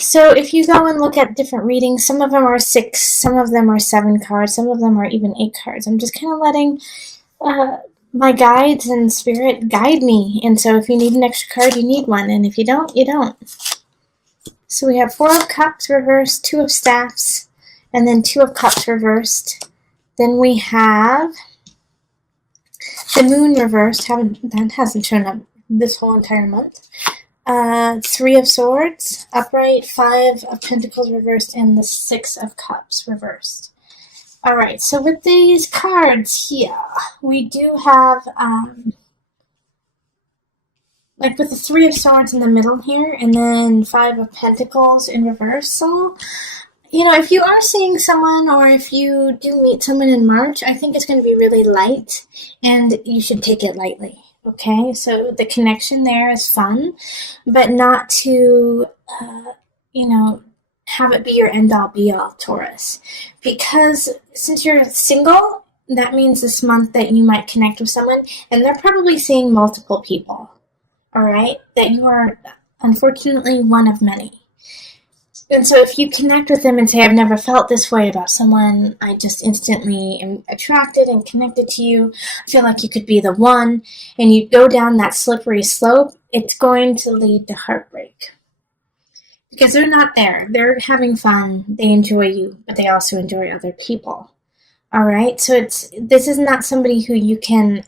So if you go and look at different readings, some of them are 6, some of them are 7 cards, some of them are even 8 cards. I'm just kind of letting my guides and spirit guide me. And so if you need an extra card, you need one. And if you don't, you don't. So we have 4 of Cups reversed, 2 of Staffs, and then 2 of Cups reversed. Then we have the Moon reversed. That hasn't shown up this whole entire month. 3 of Swords upright, 5 of Pentacles reversed, and the 6 of Cups reversed. Alright, so with these cards here, we do have, like with the 3 of Swords in the middle here, and then 5 of Pentacles in reversal. You know, if you are seeing someone, or if you do meet someone in March, I think it's going to be really light, and you should take it lightly. Okay, so the connection there is fun, but not to, have it be your end-all, be-all, Taurus. Because since you're single, that means this month that you might connect with someone, and they're probably seeing multiple people, all right? That you are, unfortunately, one of many. And so if you connect with them and say, I've never felt this way about someone, I just instantly am attracted and connected to you, I feel like you could be the one, and you go down that slippery slope, it's going to lead to heartbreak. Because they're not there. They're having fun, they enjoy you, but they also enjoy other people. All right? So this is not somebody who you can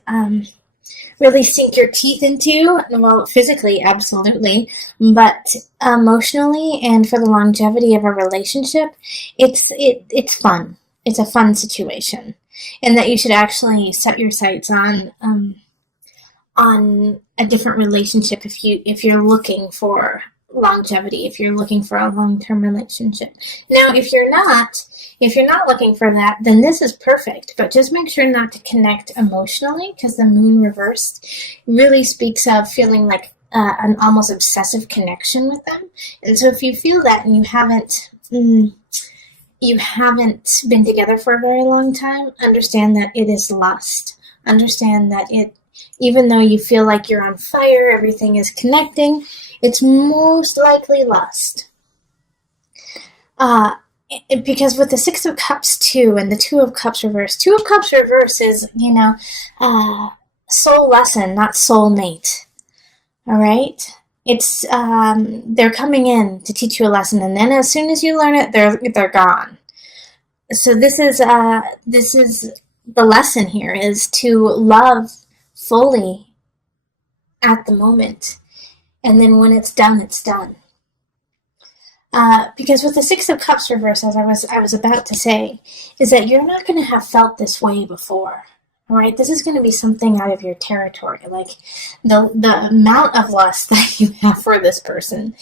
really sink your teeth into. Well, physically, absolutely, but emotionally and for the longevity of a relationship, it's fun. It's a fun situation, and that you should actually set your sights on a different relationship if you're looking for longevity, if you're looking for a long-term relationship. Now, if you're not looking for that, then this is perfect, but just make sure not to connect emotionally, because the Moon reversed really speaks of feeling like an almost obsessive connection with them. And so if you feel that and you haven't been together for a very long time, understand that it is lust. Understand that even though you feel like you're on fire, everything is connecting, it's most likely lust. Because with the 6 of Cups too, and the 2 of Cups reverse, 2 of Cups reverse is, soul lesson, not soulmate. All right? It's, they're coming in to teach you a lesson, and then as soon as you learn it, they're gone. So this is the lesson here, is to love fully at the moment. And then when it's done, it's done. Because with the 6 of Cups reverse, as I was about to say, is that you're not going to have felt this way before. All right, this is going to be something out of your territory. Like the amount of lust that you have for this person,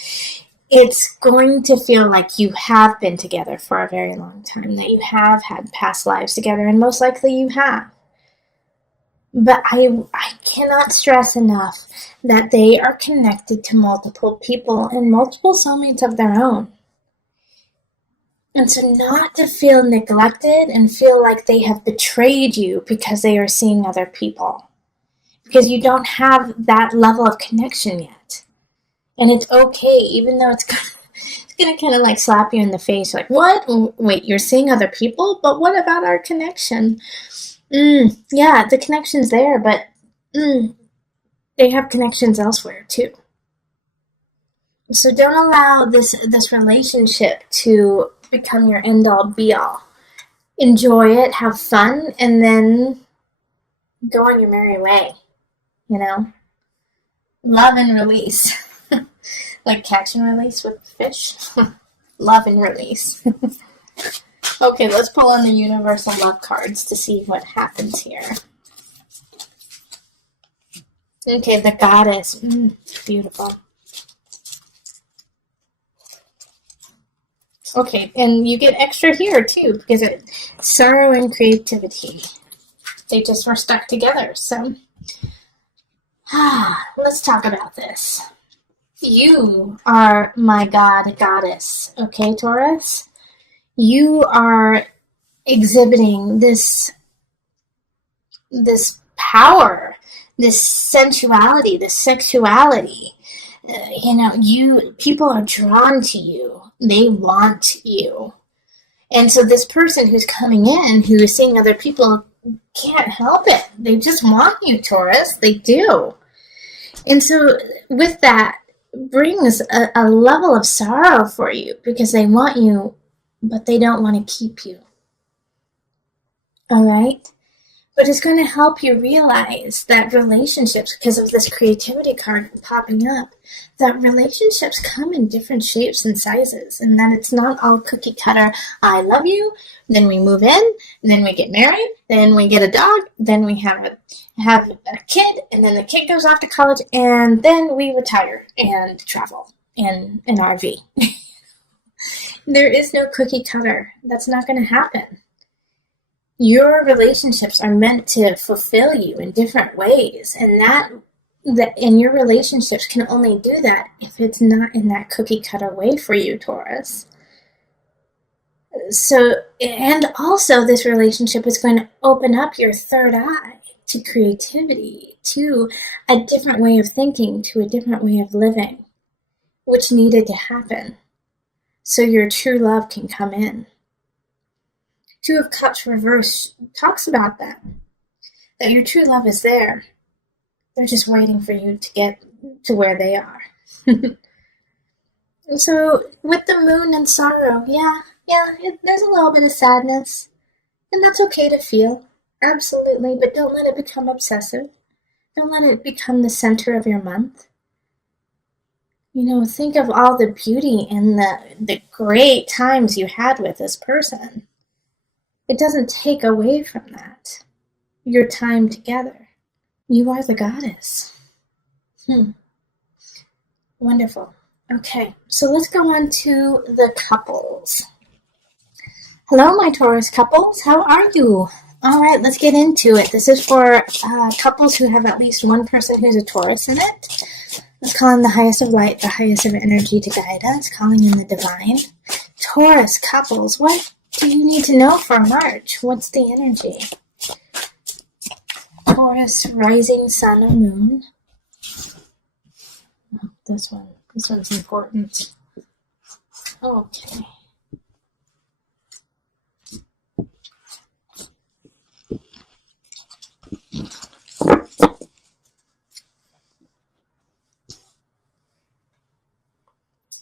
it's going to feel like you have been together for a very long time, that you have had past lives together, and most likely you have. But I cannot stress enough that they are connected to multiple people and multiple soulmates of their own. And so not to feel neglected and feel like they have betrayed you because they are seeing other people. Because you don't have that level of connection yet. And it's okay, even though it's going to kind of like slap you in the face. Like, what? Wait, you're seeing other people? But what about our connection? Yeah, the connection's there, but they have connections elsewhere too. So don't allow this relationship to become your end-all, be-all. Enjoy it, have fun, and then go on your merry way. Love and release. Like catch and release with fish. Love and release. Okay, let's pull on the universal love cards to see what happens here. Okay, the Goddess. Beautiful. Okay, and you get extra here too, because it's sorrow and creativity. They just were stuck together, so let's talk about this. You are my goddess, okay, Taurus? You are exhibiting this power, this sensuality, this sexuality people are drawn to you. They want you. And so this person who's coming in, who is seeing other people, can't help it. They just want you, Taurus. They do. And so with that brings a level of sorrow for you because they want you, but they don't want to keep you. All right? But it's going to help you realize that relationships, because of this creativity card popping up, that relationships come in different shapes and sizes, and that it's not all cookie cutter. I love you, then we move in, then we get married, then we get a dog, then we have a kid, and then the kid goes off to college, and then we retire and travel in an RV. There is no cookie cutter. That's not going to happen. Your relationships are meant to fulfill you in different ways, and your relationships can only do that if it's not in that cookie cutter way for you, Taurus. So, and also this relationship is going to open up your third eye to creativity, to a different way of thinking, to a different way of living, which needed to happen so your true love can come in. Two of Cups reverse talks about that your true love is there. They're just waiting for you to get to where they are. So with the moon and sorrow, there's a little bit of sadness, and that's okay to feel, absolutely, but don't let it become obsessive. Don't let it become the center of your month. Think of all the beauty and the great times you had with this person. It doesn't take away from that. Your time together. You are the goddess. Wonderful. Okay, so let's go on to the couples. Hello, my Taurus couples. How are you? All right, let's get into it. This is for couples who have at least one person who's a Taurus in it. Let's call in the highest of light, the highest of energy to guide us, calling in the divine. Taurus couples, what do you need to know for March? What's the energy? Taurus, rising sun or moon. Oh, this one's important. Okay.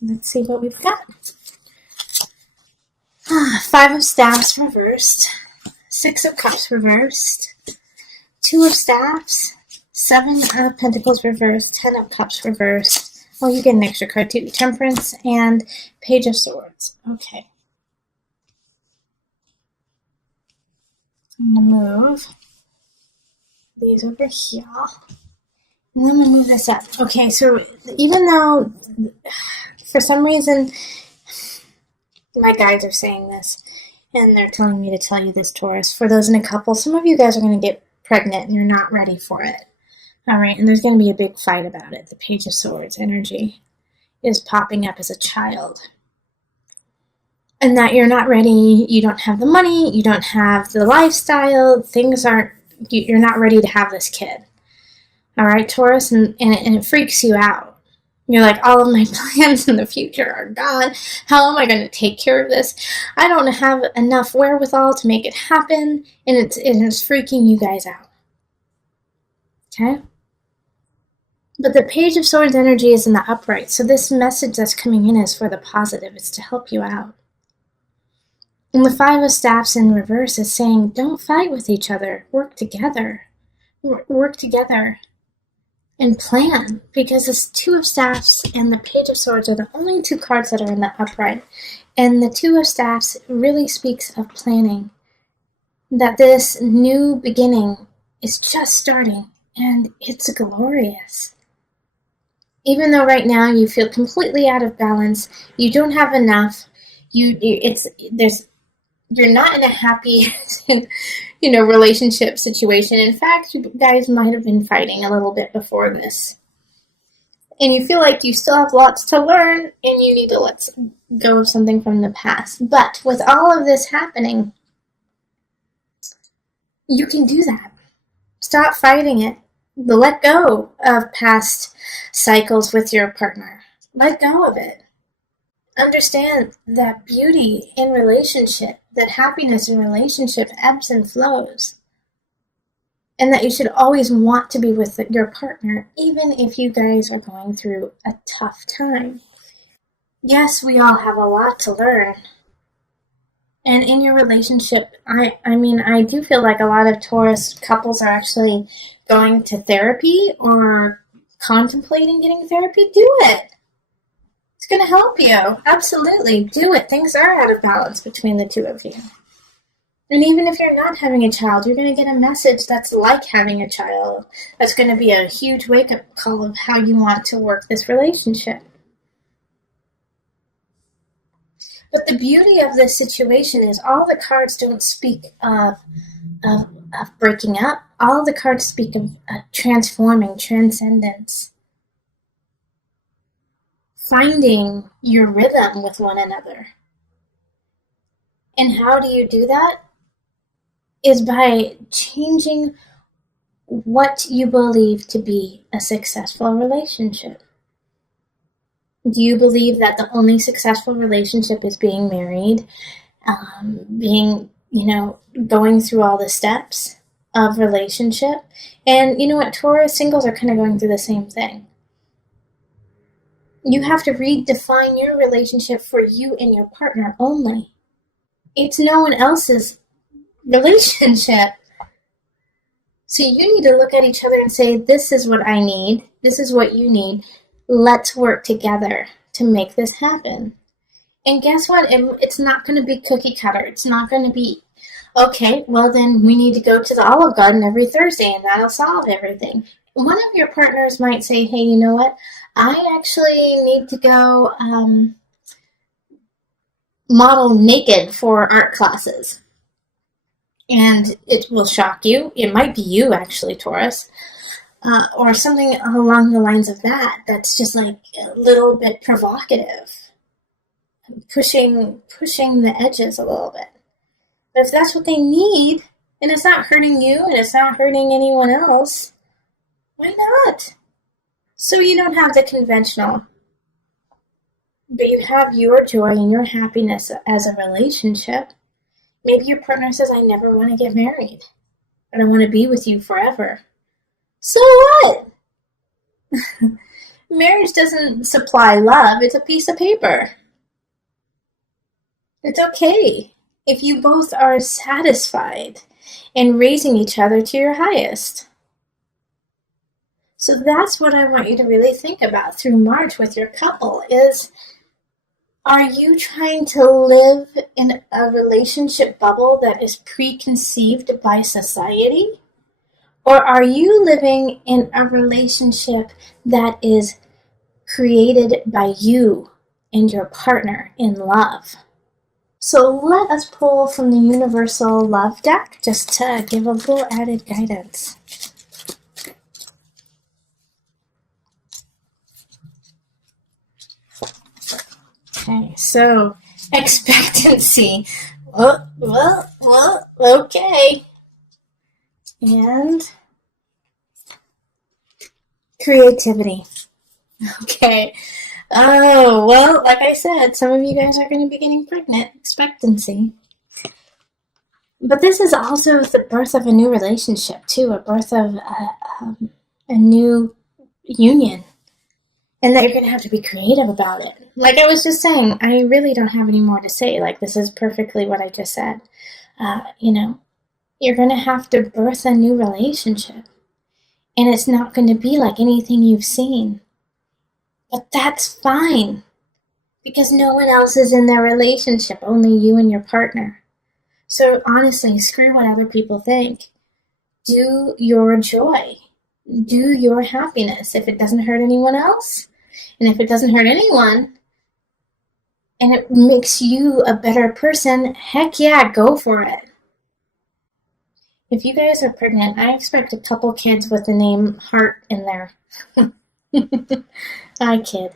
Let's see what we've got. Five of Staffs reversed, Six of Cups reversed, Two of Staffs, Seven of Pentacles reversed, 10 of Cups reversed. Oh, you get an extra card too. Temperance and Page of Swords. Okay. I'm going to move these over here. And then I'm going to move this up. Okay, so even though for some reason my guides are saying this, and they're telling me to tell you this, Taurus, for those in a couple, some of you guys are going to get pregnant and you're not ready for it. All right, and there's going to be a big fight about it. The Page of Swords energy is popping up as a child. And that you're not ready, you don't have the money, you don't have the lifestyle, you're not ready to have this kid. All right, Taurus, and it freaks you out. You're like, all of my plans in the future are gone. How am I going to take care of this? I don't have enough wherewithal to make it happen, and it's freaking you guys out. Okay? But the Page of Swords energy is in the upright, so this message that's coming in is for the positive. It's to help you out. And the Five of Staffs in reverse is saying, don't fight with each other. Work together. Work together. And plan, because this Two of Staffs and the Page of Swords are the only two cards that are in the upright. And the Two of Staffs really speaks of planning. That this new beginning is just starting, and it's glorious. Even though right now you feel completely out of balance, you don't have enough, you're not in a happy relationship situation. In fact, you guys might have been fighting a little bit before this. And you feel like you still have lots to learn and you need to let go of something from the past. But with all of this happening, you can do that. Stop fighting it. Let go of past cycles with your partner. Let go of it. Understand that beauty in relationship, that happiness in relationship ebbs and flows. And that you should always want to be with your partner, even if you guys are going through a tough time. Yes, we all have a lot to learn. And in your relationship, I do feel like a lot of Taurus couples are actually going to therapy or contemplating getting therapy. Do it. It's going to help you. Absolutely. Do it. Things are out of balance between the two of you. And even if you're not having a child, you're going to get a message that's like having a child. That's going to be a huge wake-up call of how you want to work this relationship. But the beauty of this situation is all the cards don't speak of breaking up. All the cards speak of transforming, transcendence. Finding your rhythm with one another. And how do you do that? Is by changing what you believe to be a successful relationship. Do you believe that the only successful relationship is being married, going through all the steps of relationship? And you know what, Taurus singles are kind of going through the same thing. You have to redefine your relationship for you and your partner only. It's no one else's relationship. So you need to look at each other and say, this is what I need. This is what you need. Let's work together to make this happen. And guess what? It's not going to be cookie cutter. It's not going to be, okay, well then we need to go to the Olive Garden every Thursday and that'll solve everything. One of your partners might say, hey, you know what? I actually need to go model naked for art classes. And it will shock you. It might be you, actually, Taurus. Or something along the lines of that. That's just like a little bit provocative. Pushing the edges a little bit. But if that's what they need, and it's not hurting you, and it's not hurting anyone else, why not? So you don't have the conventional, but you have your joy and your happiness as a relationship. Maybe your partner says, I never want to get married, but I want to be with you forever. So what? Marriage doesn't supply love, it's a piece of paper. It's okay if you both are satisfied in raising each other to your highest. So that's what I want you to really think about through March with your couple is, are you trying to live in a relationship bubble that is preconceived by society? Or are you living in a relationship that is created by you and your partner in love? So let us pull from the Universal Love deck just to give a little added guidance. Okay, so expectancy. Well, okay. And creativity. Okay. Oh, well, like I said, some of you guys are going to be getting pregnant. Expectancy. But this is also the birth of a new relationship, too. A birth of a new union. And that you're going to have to be creative about it. Like I was just saying, I really don't have any more to say. Like, this is perfectly what I just said. You're going to have to birth a new relationship. And it's not going to be like anything you've seen. But that's fine. Because no one else is in their relationship. Only you and your partner. So honestly, screw what other people think. Do your joy. Do your happiness. If it doesn't hurt anyone else, and if it doesn't hurt anyone, and it makes you a better person, heck yeah, go for it. If you guys are pregnant, I expect a couple kids with the name Heart in there. I kid.